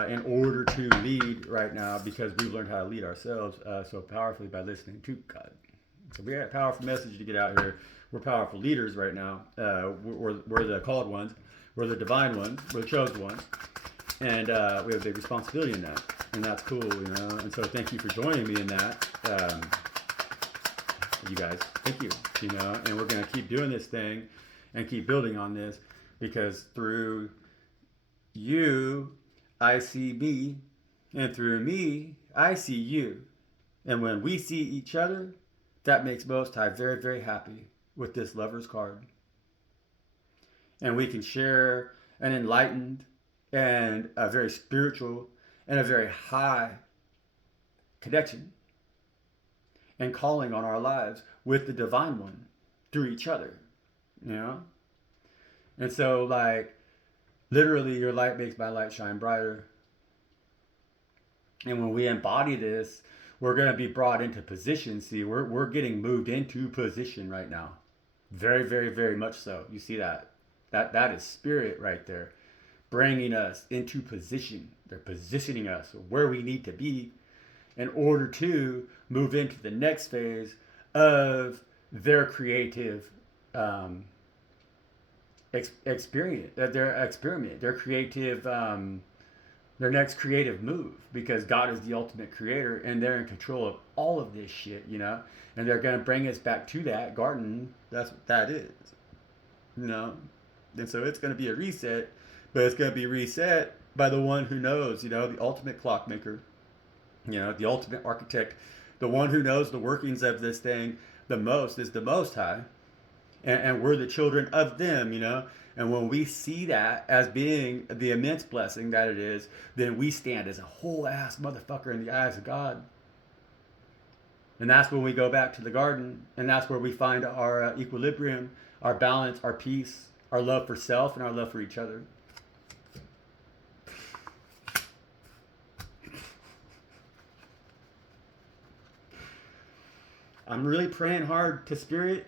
in order to lead right now, because we've learned how to lead ourselves so powerfully by listening to God. So we have a powerful message to get out here. We're powerful leaders right now. We're the called ones. We're the divine ones. We're the chosen ones. And we have a big responsibility in that. And that's cool, And so thank you for joining me in that. You guys, thank you, And we're going to keep doing this thing and keep building on this, because through you, I see me, and through me, I see you. And when we see each other, that makes Most High very, very happy with this Lover's card. And we can share an enlightened and a very spiritual and a very high connection and calling on our lives with the Divine One through each other, And so, literally, your light makes my light shine brighter. And when we embody this, we're going to be brought into position. See, we're getting moved into position right now. Very, very, very much so. You see that? That is spirit right there, bringing us into position. They're positioning us where we need to be in order to move into the next phase of their creative experience, their creative, their next creative move, because God is the ultimate creator and they're in control of all of this shit, and they're going to bring us back to that garden. That's what that is, and so it's going to be a reset, but it's going to be reset by the one who knows, the ultimate clockmaker, the ultimate architect, the one who knows the workings of this thing the most is the Most High. And we're the children of them, And when we see that as being the immense blessing that it is, then we stand as a whole ass motherfucker in the eyes of God. And that's when we go back to the garden, and that's where we find our equilibrium, our balance, our peace, our love for self, and our love for each other. I'm really praying hard to Spirit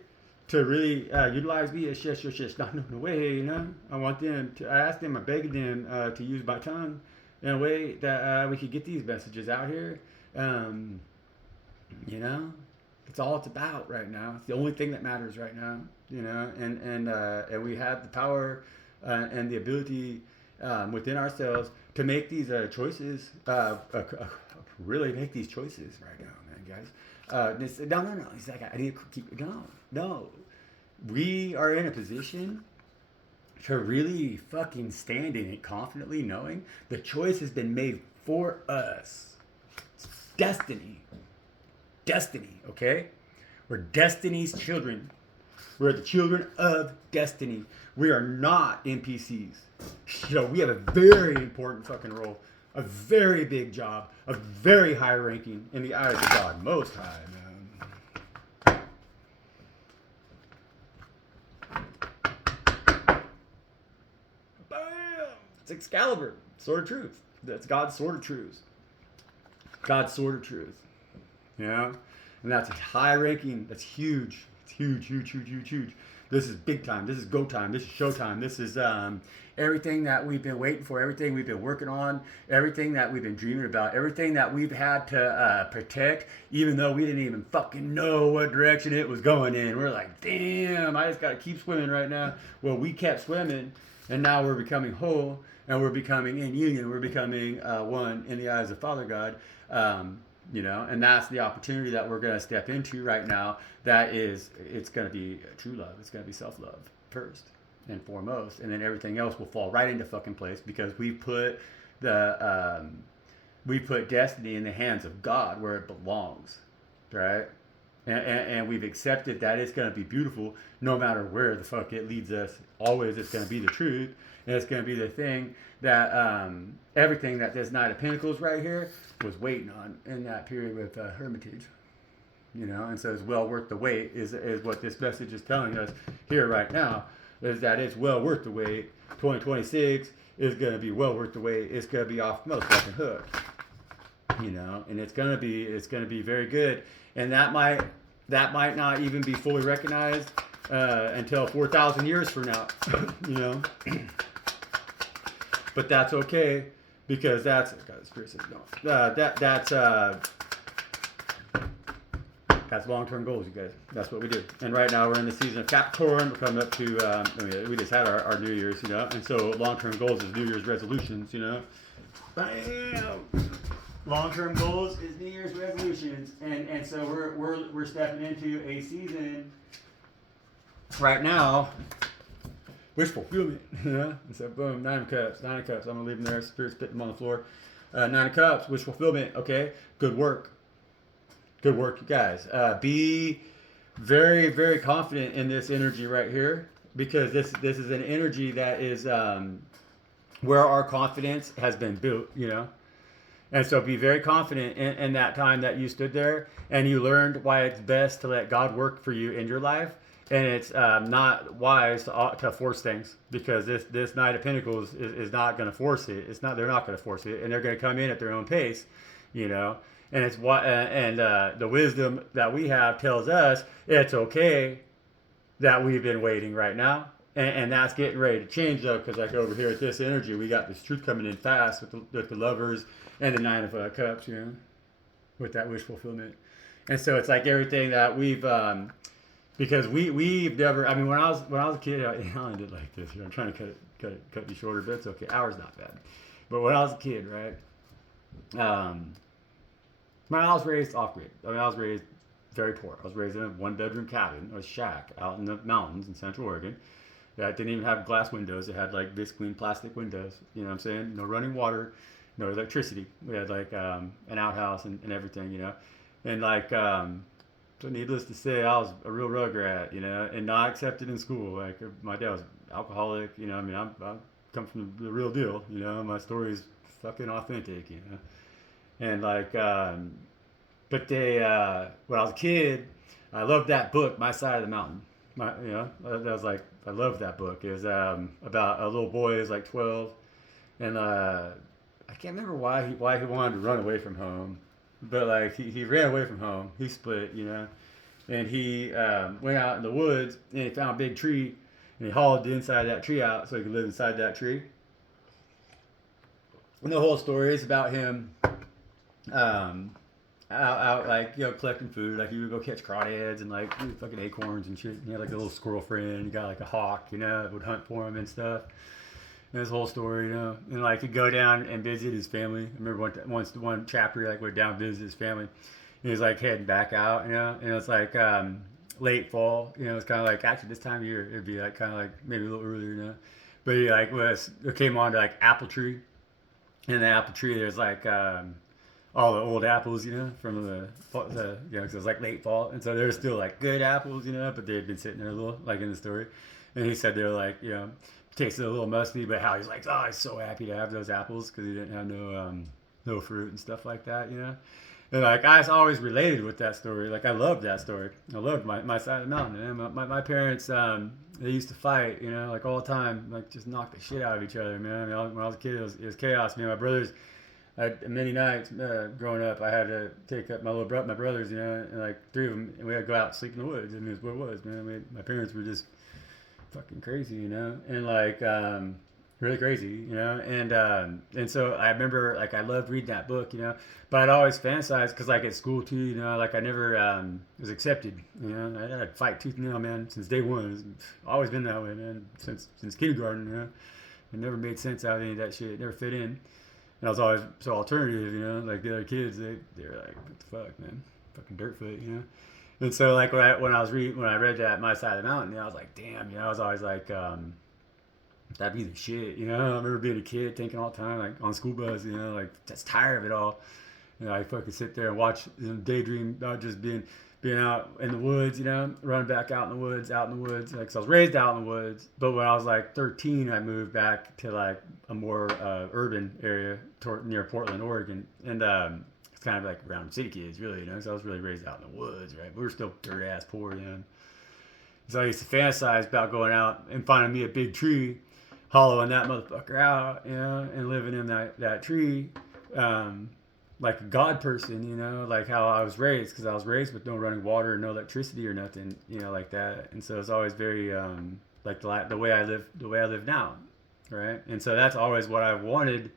to really utilize me as shish. No way, I want them to, I ask them, I beg them to use my tongue in a way that we could get these messages out here. It's all it's about right now. It's the only thing that matters right now, and we have the power and the ability within ourselves to make these choices, really make these choices right now, man, guys. No. He's like, I need to keep it going. No. We are in a position to really fucking stand in it confidently, knowing the choice has been made for us. It's destiny. Destiny, okay? We're destiny's children. We're the children of destiny. We are not NPCs. We have a very important fucking role. A very big job, a very high ranking in the eyes of God, Most High, man. Bam! It's Excalibur, Sword of Truth. That's God's Sword of Truth. God's Sword of Truth. And that's high ranking. That's huge. It's huge, huge, huge, huge, huge. This is big time. This is go time. This is show time. This is everything that we've been waiting for, everything we've been working on, everything that we've been dreaming about, everything that we've had to protect, even though we didn't even fucking know what direction it was going in. We're like, damn, I just got to keep swimming right now. Well, we kept swimming, and now we're becoming whole, and we're becoming in union. We're becoming one in the eyes of Father God. And that's the opportunity that we're going to step into right now. That is, it's going to be true love. It's going to be self-love first and foremost, and then everything else will fall right into fucking place because we put destiny in the hands of God where it belongs, right? And we've accepted that it's going to be beautiful no matter where the fuck it leads us. Always, it's going to be the truth, and it's going to be the thing that everything that this Knight of Pentacles right here was waiting on in that period with Hermitage. And so it's well worth the wait is what this message is telling us here right now, is that it's well worth the wait. 2026 is going to be well worth the wait. It's going to be off most fucking hook, and it's going to be very good. And that might not even be fully recognized until 4,000 years from now, But that's okay because that's that's long-term goals, you guys. That's what we do. And right now we're in the season of Capricorn. We're coming up to, we just had our New Year's, And so long-term goals is New Year's resolutions, Bam! Long-term goals is New Year's resolutions. And so we're stepping into a season right now. Wish fulfillment, And so boom, 9 of Cups. I'm going to leave them there. Spirit's putting them on the floor. 9 of Cups, wish fulfillment, okay? Good work. Good work, you guys. Be very, very confident in this energy right here because this is an energy that is where our confidence has been built, And so be very confident in that time that you stood there and you learned why it's best to let God work for you in your life. And it's not wise to force things because this Knight of Pentacles is not going to force it. They're not going to force it, and they're going to come in at their own pace, And it's the wisdom that we have tells us it's okay that we've been waiting right now, and that's getting ready to change though. Because like over here at this energy, we got this truth coming in fast with the Lovers and the 9 of Cups, with that wish fulfillment. And so it's like everything that we've. Because we've never. I mean, when I was a kid, I only did like this. I'm trying to cut you shorter, but it's okay. Hour's not bad. But when I was a kid, right? I was raised off grid. I was raised very poor. I was raised in a 1-bedroom cabin or shack out in the mountains in Central Oregon. That didn't even have glass windows. It had like visqueen plastic windows. You know what I'm saying? No running water, no electricity. We had like an outhouse and everything. And like. So needless to say, I was a real rugrat, and not accepted in school. Like my dad was alcoholic, I come from the real deal, My story is fucking authentic, And like, but when I was a kid, I loved that book, My Side of the Mountain. That was like I loved that book. It was about a little boy who was like 12, and I can't remember why he wanted to run away from home. But like he ran away from home. He split, and he went out in the woods and he found a big tree and he hauled the inside of that tree out so he could live inside that tree. And the whole story is about him out like collecting food. Like he would go catch crawdads and like fucking acorns and shit. He had like a little squirrel friend. He got like a hawk, that would hunt for him and stuff. And his whole story, and like he'd go down and visit his family. I remember one chapter, like went down and visited his family. And he was like heading back out, and it was like late fall. It's kind of like actually this time of year it'd be like kind of like maybe a little earlier, But he like came on to like apple tree, and the apple tree there's like all the old apples, from the because it was like late fall, and so there's still like good apples, but they had been sitting there a little like in the story, and he said they were like tasted a little musty, but how he's like, oh, he's so happy to have those apples because he didn't have no fruit and stuff like that, And like I always related with that story. Like I loved that story. I loved my side of the mountain. Man. My parents they used to fight, like all the time, like just knock the shit out of each other, man. When I was a kid, it was chaos. Me and my brothers, Many nights growing up, I had to take up my brothers, you know, and like three of them, and we had to go out and sleep in the woods. And it was what it was, man. My parents were just fucking crazy, you know, and like really crazy, you know, and so I remember like I loved reading that book, you know, but I'd always fantasize because like at school too, you know, like I never was accepted, you know, I had to fight tooth and nail, man, since day one. It's always been that way, man, since kindergarten, you know. It never made sense out of any of that shit. It never fit in. And I was always so alternative, you know, like the other kids, they were like, what the fuck, man, fucking dirtfoot, you know. And so like when I read that My Side of the Mountain, you know, I was like, damn, you know, I was always like, that'd be the shit, you know. I remember being a kid thinking all the time, like on school bus, you know, like just tired of it all. You know, I fucking sit there and watch, you know, daydream about just being out in the woods, you know, running back out in the woods, like, 'cause I was raised out in the woods. But when I was like 13, I moved back to like a more urban area near Portland, Oregon, and it's kind of like around city kids, really, you know. So I was really raised out in the woods, right? We were still dirt ass poor, you know. So I used to fantasize about going out and finding me a big tree, hollowing that motherfucker out, you know, and living in that tree, um, like a god person, you know, like how I was raised, because I was raised with no running water, no electricity or nothing, you know, like that. And so it's always very like the way I live now, right? And so that's always what I've wanted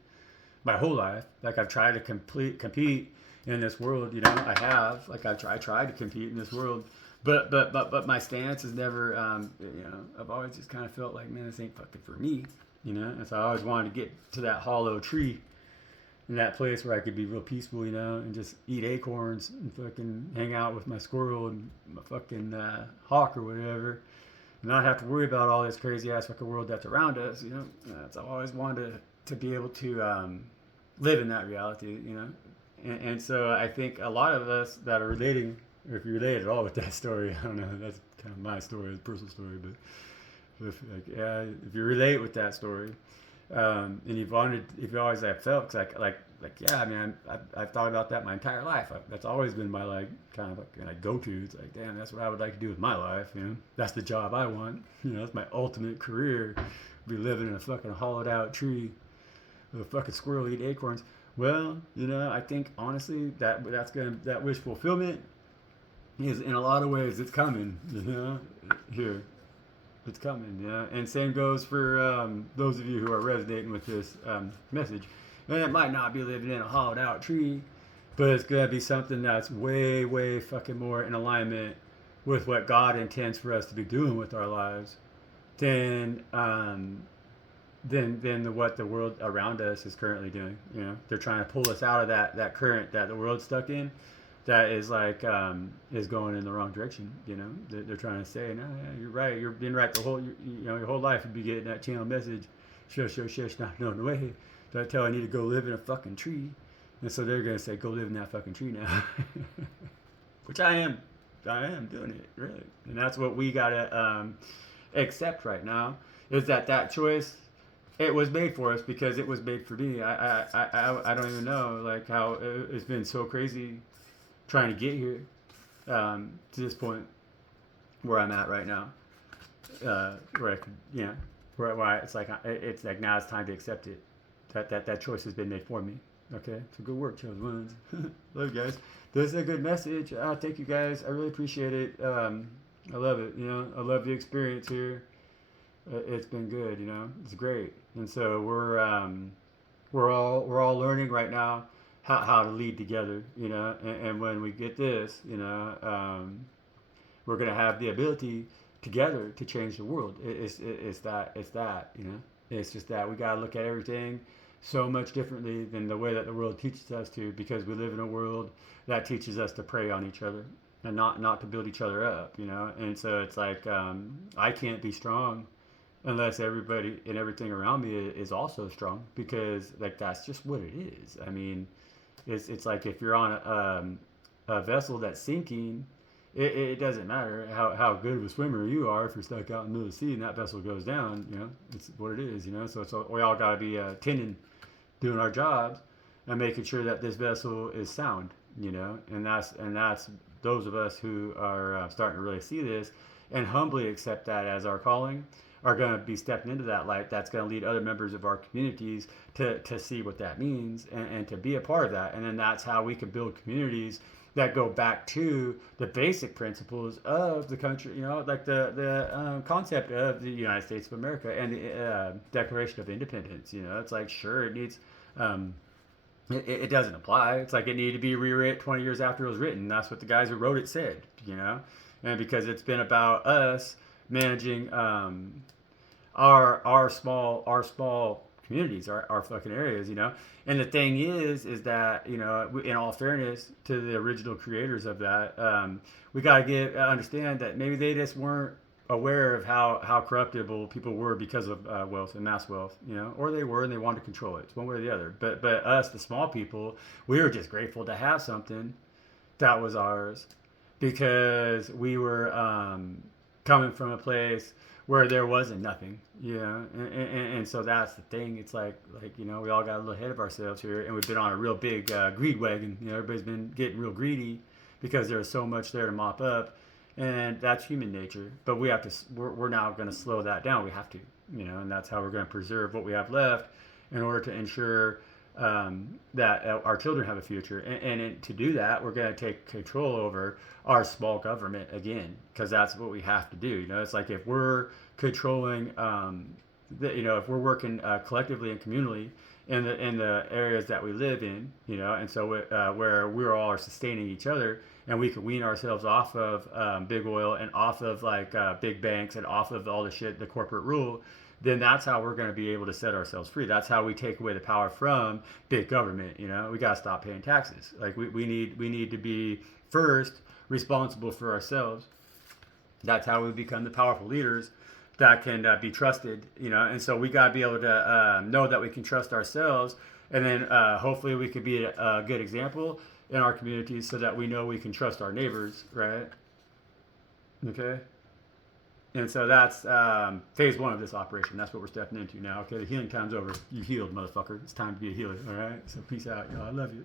my whole life. Like I've tried to compete in this world, you know. I tried to compete in this world, but my stance is never, you know, I've always just kind of felt like, man, this ain't fucking for me, you know. And so I always wanted to get to that hollow tree, in that place where I could be real peaceful, you know, and just eat acorns and fucking hang out with my squirrel and my fucking hawk or whatever, and not have to worry about all this crazy ass fucking world that's around us, you know. So I always wanted to be able to live in that reality, you know. And so I think a lot of us that are relating, or if you relate at all with that story, I don't know, that's kind of my story, it's a personal story, but if you relate with that story, and if you always have felt, yeah, I mean, I've thought about that my entire life. That's always been my like kind of like go to. It's like, damn, that's what I would like to do with my life. You know, that's the job I want. You know, that's my ultimate career. Be living in a fucking hollowed out tree with a fucking squirrel eat acorns. Well, you know, I think honestly that wish fulfillment is in a lot of ways it's coming. You know, here. It's coming, yeah. And same goes for those of you who are resonating with this message. And it might not be living in a hollowed out tree, but it's going to be something that's way, way fucking more in alignment with what God intends for us to be doing with our lives than what the world around us is currently doing. You know, they're trying to pull us out of that current that the world's stuck in, that is like is going in the wrong direction. You know, they're trying to say, no, yeah, you're right. You've been right the whole your whole life. You'd be getting that channel message, shush, no way. Don't tell I need to go live in a fucking tree, and so they're gonna say, go live in that fucking tree now, which I am doing it really, and that's what we gotta accept right now. Is that choice? It was made for us because it was made for me. I don't even know like how it's been so crazy trying to get here to this point where I'm at right now, where I could, you know, where it's like now it's time to accept it. That choice has been made for me. Okay, so good work, chosen ones. Love you guys. This is a good message. Thank you guys. I really appreciate it. I love it. You know, I love the experience here. It's been good. You know, it's great. And so we're all learning right now how to lead together, you know, and when we get this, you know, we're gonna have the ability together to change the world. It's that, you know, it's just that we gotta look at everything so much differently than the way that the world teaches us to, because we live in a world that teaches us to prey on each other and not to build each other up, you know. And so it's like I can't be strong unless everybody and everything around me is also strong, because like that's just what it is. I mean, it's like if you're on a vessel that's sinking, it doesn't matter how good of a swimmer you are. If you're stuck out in the middle of the sea and that vessel goes down, you know, it's what it is, you know. So we all got to be tending, doing our jobs and making sure that this vessel is sound, you know. And that's those of us who are starting to really see this and humbly accept that as our calling, are going to be stepping into that light. That's going to lead other members of our communities to see what that means, and to be a part of that. And then that's how we can build communities that go back to the basic principles of the country, like the concept of the United States of America and the Declaration of Independence. It's like, sure, it needs, it doesn't apply. It's like it needed to be rewritten 20 years after it was written. That's what the guys who wrote it said. And because it's been about us managing our small communities, our fucking areas. And the thing is that in all fairness to the original creators of that, we gotta understand that maybe they just weren't aware of how corruptible people were because of wealth and mass wealth, or they were and they wanted to control it. It's one way or the other. But us, the small people, we were just grateful to have something that was ours, because we were coming from a place where there wasn't nothing, and so that's the thing. It's like we all got a little ahead of ourselves here, and we've been on a real big greed wagon. Everybody's been getting real greedy because there's so much there to mop up, and that's human nature. But we have to. We're now going to slow that down. We have to, and that's how we're going to preserve what we have left in order to ensure that our children have a future. And to do that, we're going to take control over our small government again, because that's what we have to do. It's like if we're controlling, if we're working collectively and communally in the areas that we live in, and so where we all are sustaining each other, and we can wean ourselves off of big oil and off of big banks and off of all the shit, the corporate rule, then that's how we're going to be able to set ourselves free. That's how we take away the power from big government. We got to stop paying taxes. Like we need to be first responsible for ourselves. That's how we become the powerful leaders that can be trusted. And so we got to be able to know that we can trust ourselves, and then hopefully we could be a good example in our communities so that we know we can trust our neighbors, right? Okay. And so that's phase one of this operation. That's what we're stepping into now. Okay, the healing time's over. You healed, motherfucker. It's time to be a healer. All right. So peace out, y'all. I love you.